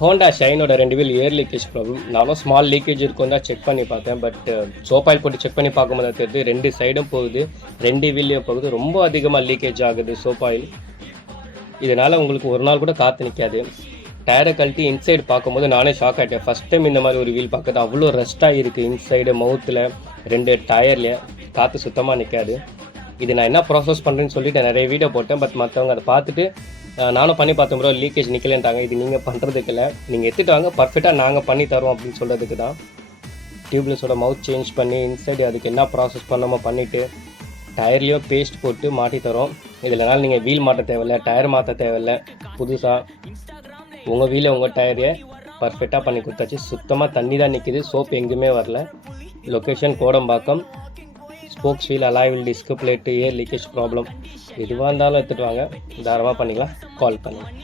Honda ஷைனோட 2 wheel ஏர் leakage problem. நானும் small leakage இருக்கும் தான் செக் பண்ணி பார்த்தேன். பட் சோப் ஆயில் போட்டு செக் பண்ணி பார்க்கும்போது தான் தெரியுது 2 சைடும் போகுது, 2 வீல்லையும் போகுது. ரொம்ப அதிகமாக லீக்கேஜ் ஆகுது சோப் ஆயில். இதனால் உங்களுக்கு ஒரு நாள் கூட காற்று நிற்காது. டயரை கழட்டி இன்சைடு பார்க்கும்போது நானே ஷாக் ஆகிட்டேன். ஃபஸ்ட் டைம் இந்த மாதிரி ஒரு வீல் பார்க்குறது. அவ்வளோ ரஸ்ட்டாக இருக்குது இன்சைடு மவுத்தில், 2 டயர்லேயே காற்று சுத்தமாக நிற்காது. இது நான் என்ன ப்ராசஸ் பண்ணுறேன்னு சொல்லிட்டு நிறைய வீடியோ போட்டேன். பட் மற்றவங்க அதை பார்த்துட்டு நானும் பண்ணி பார்த்தேன் ப்ரோ, லீக்கேஜ் நிற்கலன்ட்டாங்க. இது நீங்கள் பண்ணுறதுக்கு இல்லை, நீங்கள் எடுத்துகிட்டு வாங்க, பர்ஃபெக்டாக நாங்கள் பண்ணி தரோம் அப்படின்னு சொல்கிறதுக்கு தான். டியூப்லெஸோட மவுத் சேஞ்ச் பண்ணி இன்சைடு அதுக்கு என்ன ப்ராசஸ் பண்ணாமல் பண்ணிவிட்டு டயர்லேயோ பேஸ்ட் போட்டு மாட்டி தரோம். இதில்னால நீங்கள் வீல் மாற்ற தேவையில்லை, டயர் மாற்ற தேவையில்லை. புதுசாக உங்கள் வீலை உங்கள் டயரையே பர்ஃபெக்டாக பண்ணி கொடுத்தாச்சு. சுத்தமாக தண்ணி தான் நிற்கிது, சோப் எங்கேயுமே வரல. Location Kodambakkam. Spokes wheel, alloy wheel, disc plate, air leakage problem எதுவாக இருந்தாலும் எடுத்துகிட்டு வாங்க, தாராளமாக பண்ணிக்கலாம். கால் பண்ணுங்கள்.